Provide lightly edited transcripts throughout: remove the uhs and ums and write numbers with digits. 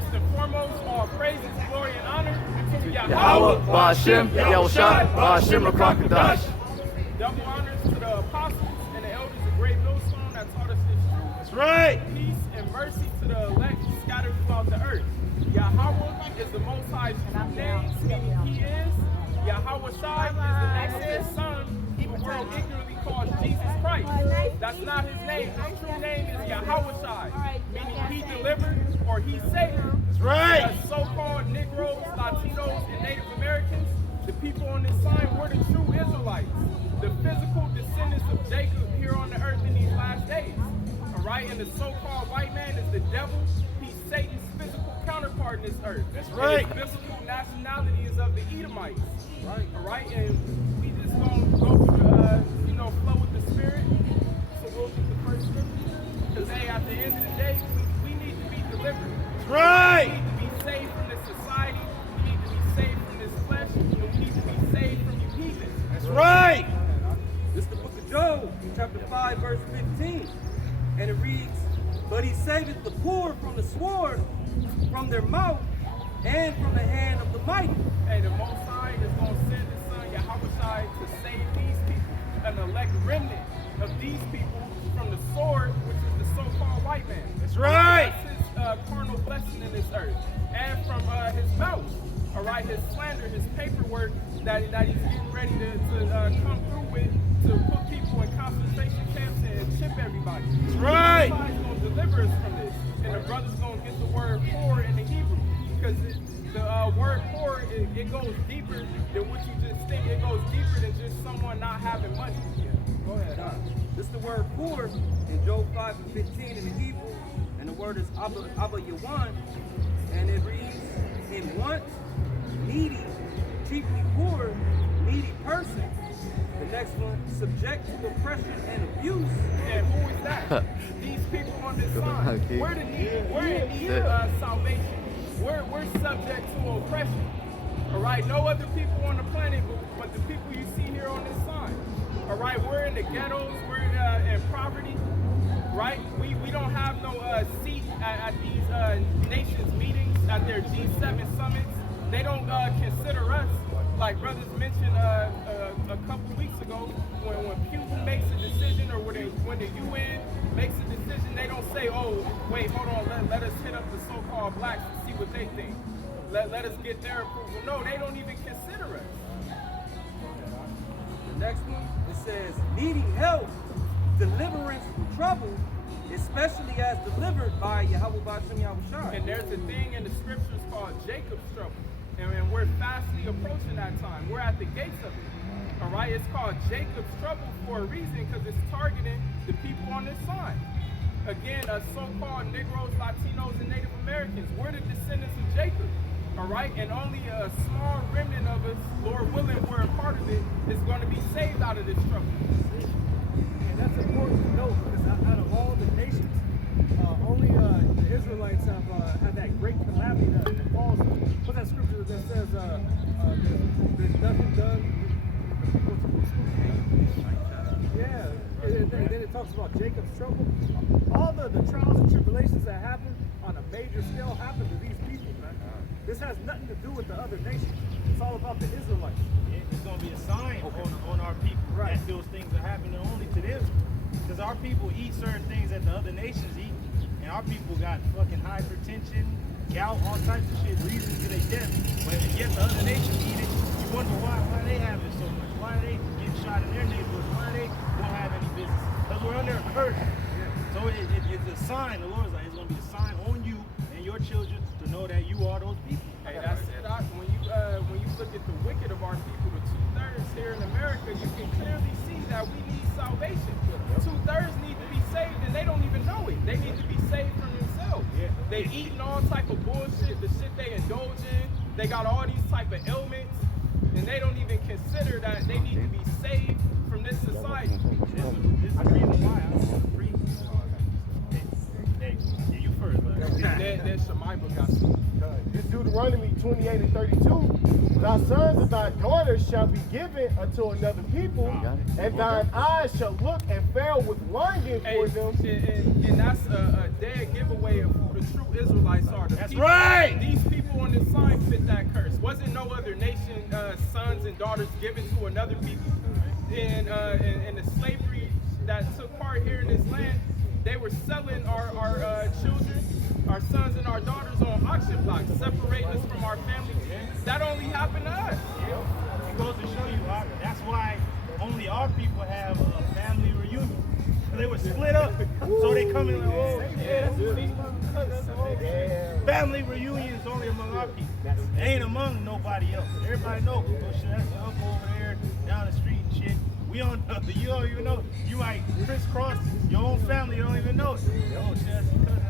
First and foremost, all praises, glory, and honor to Yahweh, Ba'ashem, Yahushai, Ba'ashem, Rakakadash. Double honors to the apostles and the elders of Great Millstone that taught us this truth. That's right. Peace and mercy to the elect scattered throughout the earth. Yahweh is the Most High's true name, meaning He is. Yahweh Shai is the next Son, who the world ignorantly calls Jesus Christ. That's not His name. His true name is Yahweh Shai, meaning He delivered or He saved. That's right. The so-called Negroes, Latinos, and Native Americans, the people on this sign, were the true Israelites, the physical descendants of Jacob here on the earth in these last days. All right, and the so-called white man is the devil. He's Satan's physical counterpart in this earth. That's right. And his physical nationality is of the Edomites. Right. All right, and we just gonna go through the, flow with the Spirit. So we'll get the first scripture. Because hey, at the end of the day, we need to be delivered. That's right. We need to be saved from this society. We need to be saved from this flesh. And we need to be saved from you heathens. That's right. This is the book of Job, chapter 5, verse 15. And it reads, "But he saveth the poor from the sword, from their mouth, and from the hand of the mighty." Hey, the Most High is going to send His Son, Yahweh Shai, to save these people, an elect remnant of these people from the sword, which is the so-called white man. That's right. That's His carnal blessing in this earth. And from His mouth, all right, His slander, His paperwork that He's getting ready to come through with to put people in concentration camps and ship everybody. That's right. He's going to deliver us from this. And the brother's going to get the word poor in the Hebrew. Because the word poor, it goes deeper than what you just think. It goes deeper than just someone not having money. Yeah. Go ahead. This is the word poor in Job 5 and 15 in the Hebrew. And the word is Abba Yawan. And it reads, "In want, needy, chiefly poor, needy person." The next one, subject to oppression and abuse. And who is that? These people on this sign. We're in need of salvation. We're subject to oppression. All right, no other people on the planet but the people you see here on this sign. All right, we're in the ghettos. We're in poverty. Right? We don't have no seat at these nations meetings, at their G7 summits. They don't consider us. Like brothers mentioned a couple weeks ago, when Pew makes a decision, or when the UN makes a decision, they don't say, "Oh, wait, hold on, let us hit up the so-called blacks and see what they think. Let us get their approval." No, they don't even consider us. The next one, it says, "Needing help, deliverance from trouble, especially as delivered by Yahweh Ba'ashem Yahushai." And there's a thing in the scriptures called Jacob's trouble. And we're fastly approaching that time. We're at the gates of it. All right? It's called Jacob's trouble for a reason, because it's targeting the people on this sign. Again, so-called Negroes, Latinos, and Native Americans. We're the descendants of Jacob. All right? And only a small remnant of us, Lord willing, we're a part of it, is going to be saved out of this trouble. And that's important to note, because out of all the nations, only the Israelites have that great calamity that falls. What's that scripture that says there's nothing done? Yeah, and then it talks about Jacob's trouble. All the trials and tribulations that happen on a major scale happen to these people, man. This has nothing to do with the other nations. It's all about the Israelites. It's going to be a sign on our people that those things are happening only to them. Because our people eat certain things that the other nations eat. And our people got fucking hypertension, gout, all types of shit, reasons to their death. But yet the other nations eat it. You wonder why they have it so much. Why are they getting shot in their neighborhoods? Why they don't have any business? Because we're under a curse. So it's a sign. The Lord's like, it's going to be a sign on you and your children to know that you are those people. Hey, that's it. When you look at the wicked of our people, the 2/3 here in America, you can clearly see that we need salvation. 2/3 need to be saved, and they don't even know it. They need to be saved from themselves. They eating all type of bullshit, the shit they indulge in. They got all these type of ailments, and they don't even consider that they need to be saved from this society. This is the reason why I want to preach. You first. Then Shemaiah got some. It's Deuteronomy 28 and 32. Thy sons and thy daughters shall be given unto another people, and thine eyes shall look and fail with longing for them. And that's a dead giveaway of who the true Israelites are. That's right. These people on this sign fit that curse. Wasn't no other nation sons and daughters given to another people. In the slavery that took part here in this land, they were selling our children, our sons and our daughters on auction blocks, separating us from our families. That only happened to us. It goes to show you, that's why only our people have a family reunion. They were split up, so they come in like, oh, family reunion is only among our people. It ain't among nobody else. Everybody knows. Oh shit, that's the uncle over there down the street and shit. We don't know. You don't even know. You might crisscross your own family. You don't even know it. Oh shit, that's your cousin.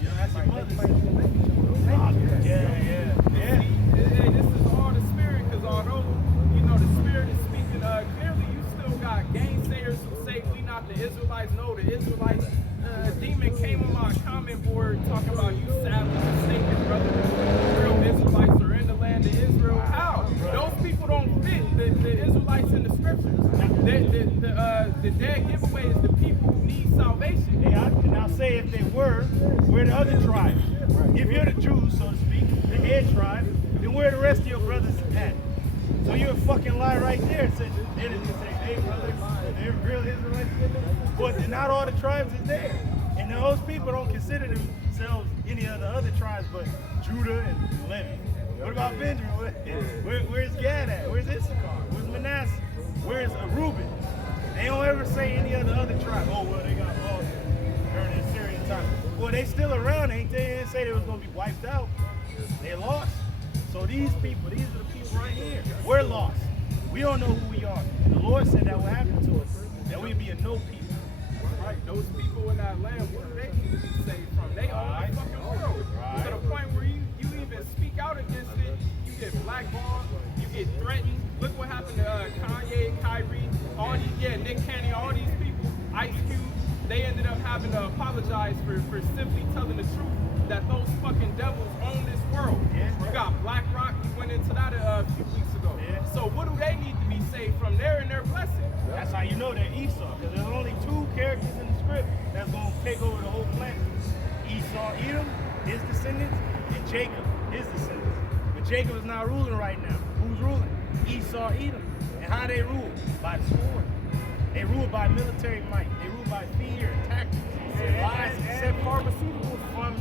You know, that's your mother. Yeah. Hey, this is all the spirit, because although, you know, the spirit is speaking clearly, you still got gainsayers who say we not the Israelites. No, the Israelites. Demon came on my comment board talking about you savage, mistaken brother. The real Israelites are in the land of Israel. How? Those people don't fit the Israelites in the scriptures. The dead giveaway is the people who need salvation. And I'll say if they were, we're the other tribe. If you're the Jews, so to speak, the head tribe, then where the rest of your brothers at? So you're a fucking lie right there. They didn't say, hey brother, they're real Israelites. But not all the tribes is there. And those people don't consider themselves any of the other tribes but Judah and Levi. What about Benjamin? Where's Gad at? Where's Issachar? Where's Manasseh? Where's Reuben? They don't ever say any of the other tribes. Oh, well, they got lost during the Syrian time. Well, they still around, ain't they? They didn't say they was going to be wiped out. They lost. So these people, these are the people right here. We're lost. We don't know who we are. The Lord said that will happen to us. That we'd be a no people. Right, those people in that land, what do they need to be saved from? They own the fucking world. To the point where you even speak out against it, you get blackballed, you get threatened. Look what happened to Kanye, Kyrie, all these, Nick Cannon, all these people, Ice Cube. They ended up having to apologize for simply telling the truth that those fucking devils own this world. You got BlackRock, you went into that a few weeks ago. So what do they need to be saved from? They're in their blessing. That's how you know they're Esau, because there's only two characters in the script that's going to take over the whole planet. Esau, Edom, his descendants, and Jacob, his descendants. But Jacob is not ruling right now. Who's ruling? Esau, Edom. And how they rule? By the sword. They rule by military might. They rule by fear and tactics. And pharmaceuticals from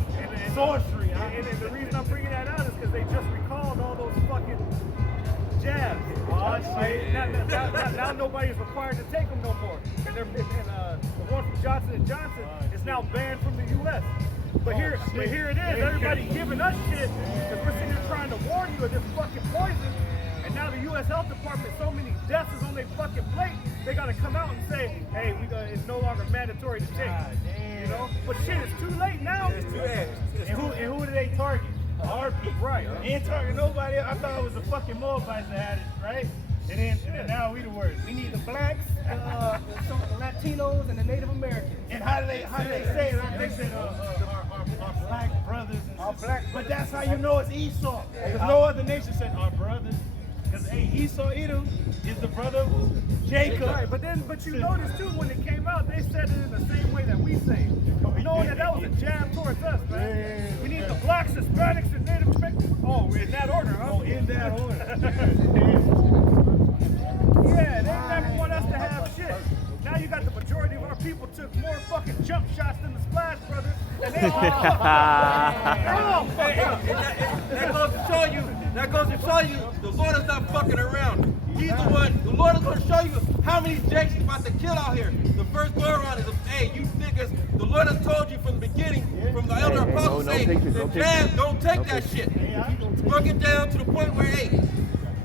sorcery. And the reason I'm bringing that out is because they just recalled all those fucking jabs. Now nobody's required to take them no more. And the one from Johnson & Johnson is now banned from the U.S. But here it is. Everybody giving us shit because we're sitting here trying to warn you of this fucking poison. And now the U.S. Health Department, so many deaths is on their fucking plate, they got to come out and say, hey, it's no longer mandatory to take. You know? But shit, it's too late now. It's too late. And who do they target? Our people. Right. They ain't targeting nobody else. I thought it was the fucking Moabites that had it, right? And then now we the worst. We need the blacks, the Latinos, and the Native Americans. And how do they say it? They said our black brothers and sisters. But that's how you know it's Esau. Because no other nation said our brothers. Because Esau Edom is the brother of Jacob. Right, but you notice too when it came out, they said it in the same way that we say it. Knowing that was a jab towards us, man. We need the blacks, Hispanics, and Native Americans. Oh, in that order, huh? Oh, in that order. Yeah, they never want us to have shit. Now you got the majority of our people took more fucking jump shots than the Splash Brothers, and they all fucked up. That goes to show you the Lord is not fucking around. He's the one. The Lord is going to show you how many jakes he's about to kill out here. The first go around is, hey, you niggas, the Lord has told you from the beginning, from the elder apostles, don't take that shit. He broke it down to the point where, hey,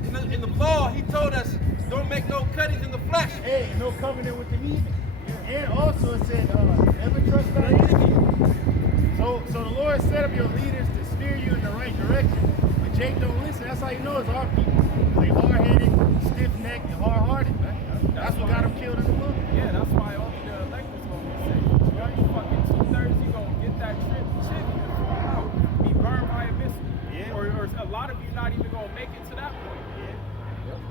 in the law, he told us, don't make no cuttings in the flesh. Hey, no covenant with the heathen. And also it said, never trust thy enemy. So the Lord set up your leaders to steer you in the right direction. But Jake don't listen. That's how you know it's our people. They hard-headed, stiff-necked, and hard-hearted. That's what got them killed in the wilderness. Yeah, that's why only the electors gonna be saved. You fucking 2/3, you gonna get that shit. make it to that point.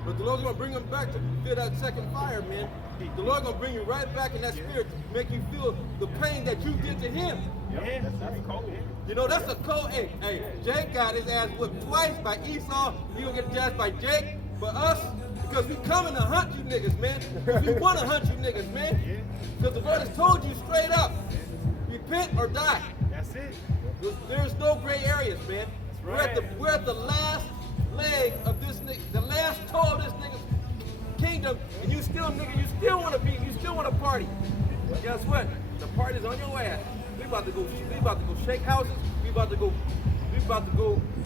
But the Lord's gonna bring them back to feel that second fire, man. The Lord's gonna bring you right back in that spirit to make you feel the pain that you did to him. Yeah, That's cold. You know, that's a cold. Hey, Jake got his ass whipped twice by Esau. You gonna get his ass by Jake. For us, because we coming to hunt you niggas, man. We wanna hunt you niggas, man. Because the Lord has told you straight up, repent or die. That's it. There's no gray areas, man. We're at the last leg of this nigga, the last toe of this nigga's kingdom, and you still wanna party. But guess what? The party's on your ass. We about to go shake houses. We about to go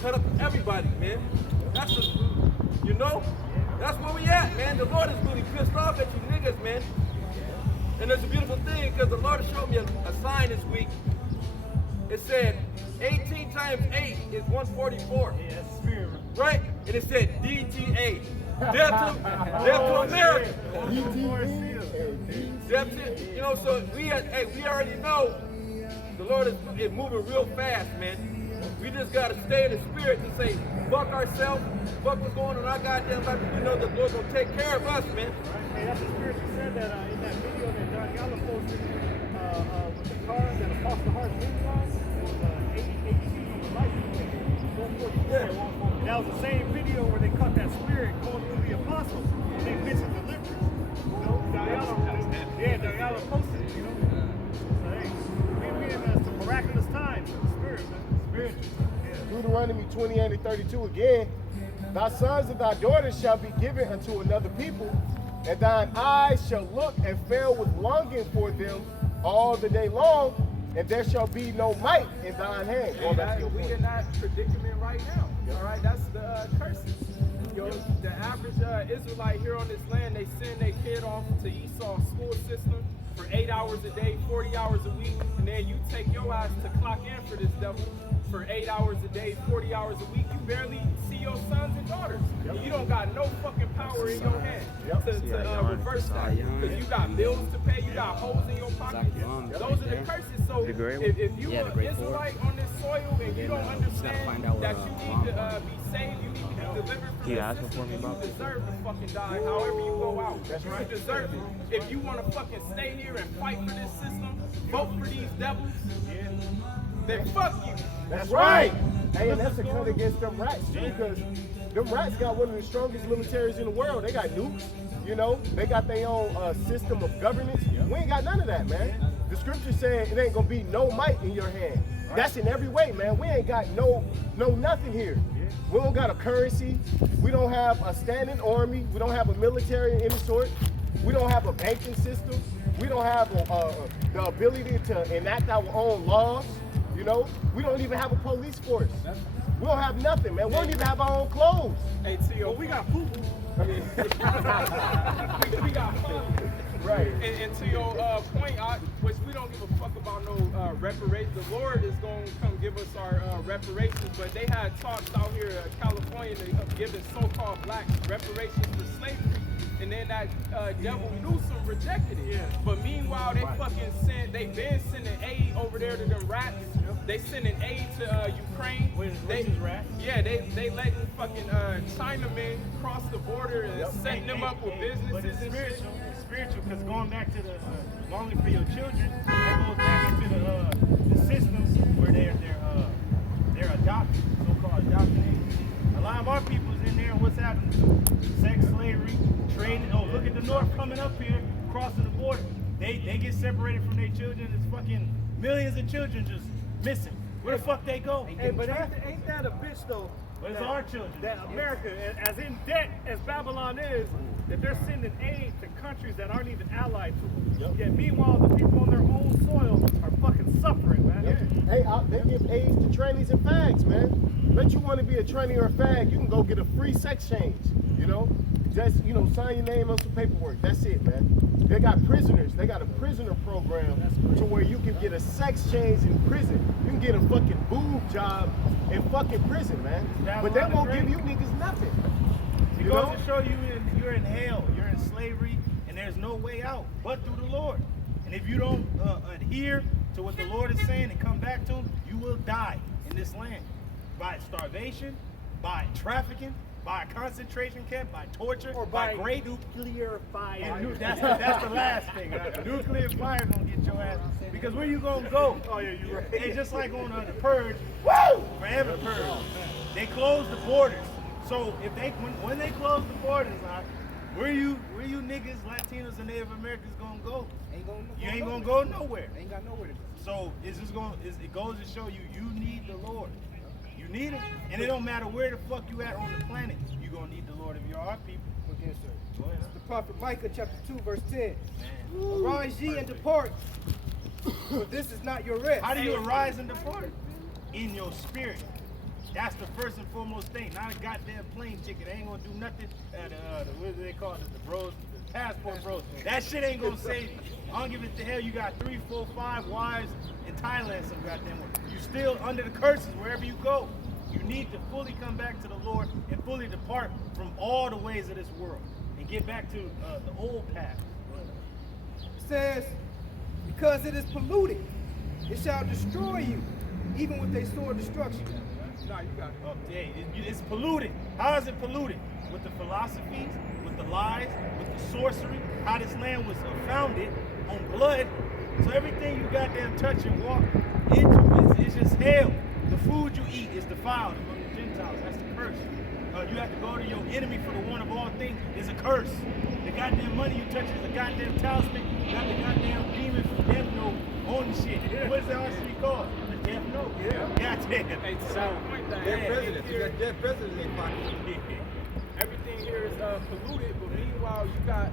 cut up everybody, man. That's where we at, man. The Lord is really pissed off at you niggas, man. And it's a beautiful thing because the Lord showed me a sign this week. It said 18 times 8 is 144. Yeah, that's spirit. Right? And it said DTA. Death to America. So we already know the Lord is moving real fast, man. We just gotta stay in the spirit to say, fuck ourselves, fuck what's going on in our goddamn life. We know the Lord's gonna take care of us, man. Hey, that's the spirit that said that in that video that Daniela posted with the car that Apostle Hart leaned on. It was 80 license plate, 144. And that was the same video where they caught that spirit going through the apostles. And they mentioned deliverance. Daniela posted it, you know. So hey, we're in some miraculous times in the spirit, man. Deuteronomy 28 and 32 again. Thy sons and thy daughters shall be given unto another people, and thine eyes shall look and fail with longing for them all the day long, and there shall be no might in thine hand. We in that predicament right now. All right, that's the curses. The average Israelite here on this land, they send their kid off to Esau's school system for 8 hours a day, 40 hours a week, and then you take your ass to clock in for this devil for 8 hours a day, 40 hours a week. You barely see your sons and daughters. You don't got no fucking power in your hand to reverse that. Because you got bills to pay, you got holes in your pocket. Those are the curses. So if you are an Israelite on this soil and you don't understand that you need to be saved, you need to be delivered from this system, you deserve to fucking die however you go out. You deserve it. If you want to fucking stay here and fight for this system, vote for these devils, then fuck you. That's right. Hey, and that's a cut against them rats too, because them rats got one of the strongest militaries in the world. They got nukes, you know, they got their own system of governance. We ain't got none of that, man. The scripture said it ain't gonna be no might in your hand. That's in every way, man. We ain't got no nothing here. We don't got a currency. We don't have a standing army. We don't have a military of any sort. We don't have a banking system. We don't have the ability to enact our own laws. You know, we don't even have a police force. We don't have nothing, man. We don't even have our own clothes. Hey, Tio, we got food. we got food. Right. And to your point, which we don't give a fuck about no reparations. The Lord is going to come give us our reparations, but they had talks out here in California of giving so-called black reparations for slavery. And then that devil Newsom rejected it. But meanwhile, they they've been sending aid over there to them rats. They sending aid to Ukraine. Yeah, they letting fucking Chinamen cross the border and setting them up with businesses. But it's spiritual, because going back to the longing for your children, that goes back into the systems where they're adopted, so-called adopted. A lot of our people's in there, what's happening? Sex slavery, trading. Oh, look at the North coming up here, crossing the border. They get separated from their children. There's fucking millions of children just missing. Where the fuck they go? Hey, but ain't that a bitch though? But it's our children. That America, as in debt as Babylon is, that they're sending aid to countries that aren't even allied to them. Yet meanwhile, the people on their own soil are fucking suffering, man. Hey, they give aid to trannies and fags, man. Bet you want to be a tranny or a fag, you can go get a free sex change, you know? Just, sign your name on some paperwork. That's it, man. They got prisoners. They got a prisoner program to where you can get a sex change in prison. You can get a fucking boob job in fucking prison, man. But they won't give you niggas nothing. It goes to show you you're in hell, you're in slavery, and there's no way out but through the Lord. And if you don't adhere to what the Lord is saying and come back to Him, you will die in this land by starvation, by trafficking, by a concentration camp, by torture, Or by by great nuclear fire. and that's the last thing. Nuclear fire gonna get your ass. Because where you gonna go? Oh yeah, you're right. It's just like on the purge. Woo! Forever purge. They close the borders. So if they when they close the borders, where you niggas, Latinos, and Native Americans gonna go? You ain't gonna go nowhere. Ain't got nowhere to go. So it's just it goes to show you need the Lord. You need him, and it don't matter where the fuck you at on the planet. You gonna need the Lord if you are our people. Yes, sir. Go ahead. The prophet Micah chapter 2 verse 10. Man. Arise ye and depart, for this is not your rest. How do you arise and depart? In your spirit. That's the first and foremost thing. Not a goddamn plane ticket. They ain't gonna do nothing. What do they call it? The bros, the passport bros. That shit ain't gonna save you. I don't give it to hell. You got 3, 4, 5 wives in Thailand some goddamn way. You still under the curses wherever you go. You need to fully come back to the Lord and fully depart from all the ways of this world and get back to the old path. It says, because it is polluted, it shall destroy you, even with a sword destruction. Nah, you got it. Oh, it's polluted. How is it polluted? With the philosophies, with the lies, with the sorcery, how this land was founded on blood. So everything you goddamn touch and walk into is just hell. The food you eat is defiled among the Gentiles. That's the curse. You have to go to your enemy for the one of all things is a curse. The goddamn money you touch is a goddamn talisman. You got the goddamn demon from Death Note on the shit. What is that actually called? The Death Note? Yeah. Goddamn. Hey, to that point, that Dead everything president. You here, got dead president in their pocket. everything here is polluted, but meanwhile, you got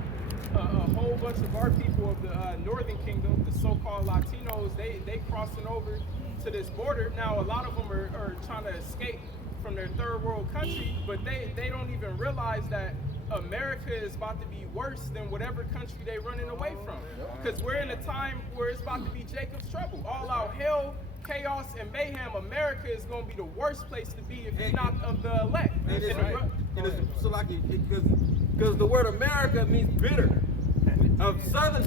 a whole bunch of our people of the Northern Kingdom, the so-called Latinos, they crossing over to this border. Now, a lot of them are trying to escape from their third world country, but they don't even realize that America is about to be worse than whatever country they running away from. Because we're in a time where it's about to be Jacob's trouble. All out hell, chaos, and mayhem. America is going to be the worst place to be if you're not of the elect. And it's, And and it's so like because the word America means bitter. Of southern,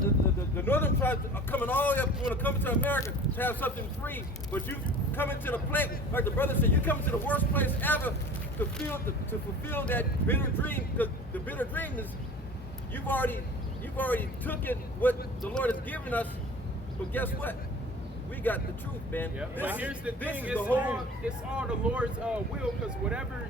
the northern tribes are coming all the way up, want to come to America to have something free, but you coming to the place, like the brother said, you coming to the worst place ever to fulfill that bitter dream. Because the bitter dream is you've already taken what the Lord has given us, but guess what? We got the truth, man. Yep. This But is- here's the this thing, is it's all the Lord's will, because whatever,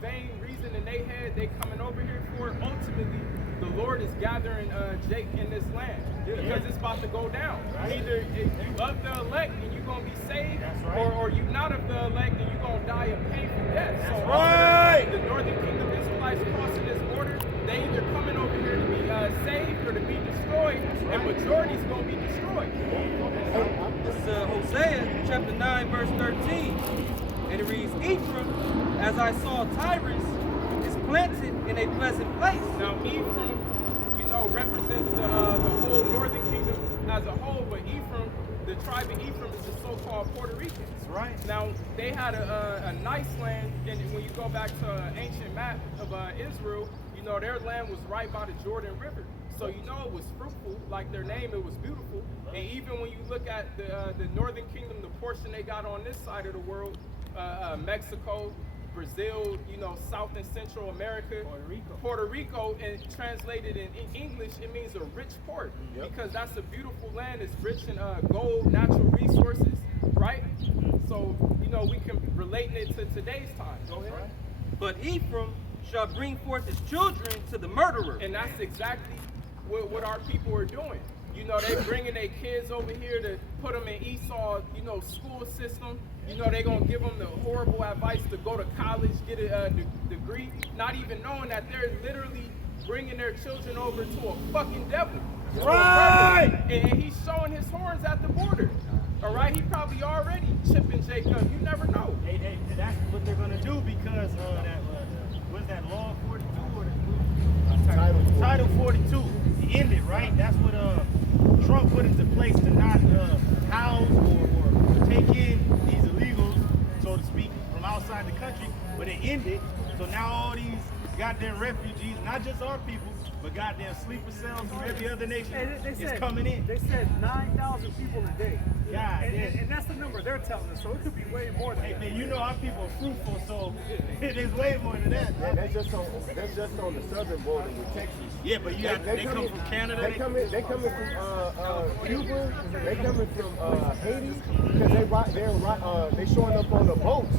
vain reason in they had, they coming over here for, ultimately, the Lord is gathering Jake in this land. Because it's about to go down. Either if you of the elect and you're going to be saved, or you not of the elect and you're going to die a painful death. So the Northern Kingdom Israelites crossing this border, they either coming over here to be saved or to be destroyed, and majority's going to be destroyed. This is Hosea chapter 9 verse 13, and it reads, Ephraim, as I saw Tyrus, is planted in a pleasant place. Now Ephraim, represents the whole Northern Kingdom as a whole, but Ephraim, the tribe of Ephraim is the so-called Puerto Ricans. Right. Now they had a nice land, and when you go back to an ancient map of Israel, their land was right by the Jordan River. So it was fruitful, like their name, it was beautiful. And even when you look at the Northern Kingdom, the portion they got on this side of the world, Mexico, Brazil, South and Central America, Puerto Rico, and translated in English, it means a rich port, because that's a beautiful land. It's rich in gold, natural resources, right? So, we can relate it to today's time. Go ahead. Right. But Ephraim shall bring forth his children to the murderer. And that's exactly what our people are doing. They bringing their kids over here to put them in Esau's, school system. They're going to give them the horrible advice to go to college, get a degree, not even knowing that they're literally bringing their children over to a fucking devil. Right! And he's showing his horns at the border. All right? He probably already chipping Jacob. You never know. That's what they're going to do because what's that, Law 42 or Title 42? It ended, right? That's what Trump put into place to not house or take in these illegals, so to speak, from outside the country, but it ended. So now all these goddamn refugees, not just our people, but goddamn sleeper cells from every other nation They is said, coming in. They said 9,000 people a day. God, and that's the number they're telling us, so it could be way more than Hey that. man, you know our people are fruitful, so it is way more than that. And that's just on the southern border with Texas. Yeah, but you got, they come from Canada. They coming from Cuba. They coming from Haiti because they showing up on the boats.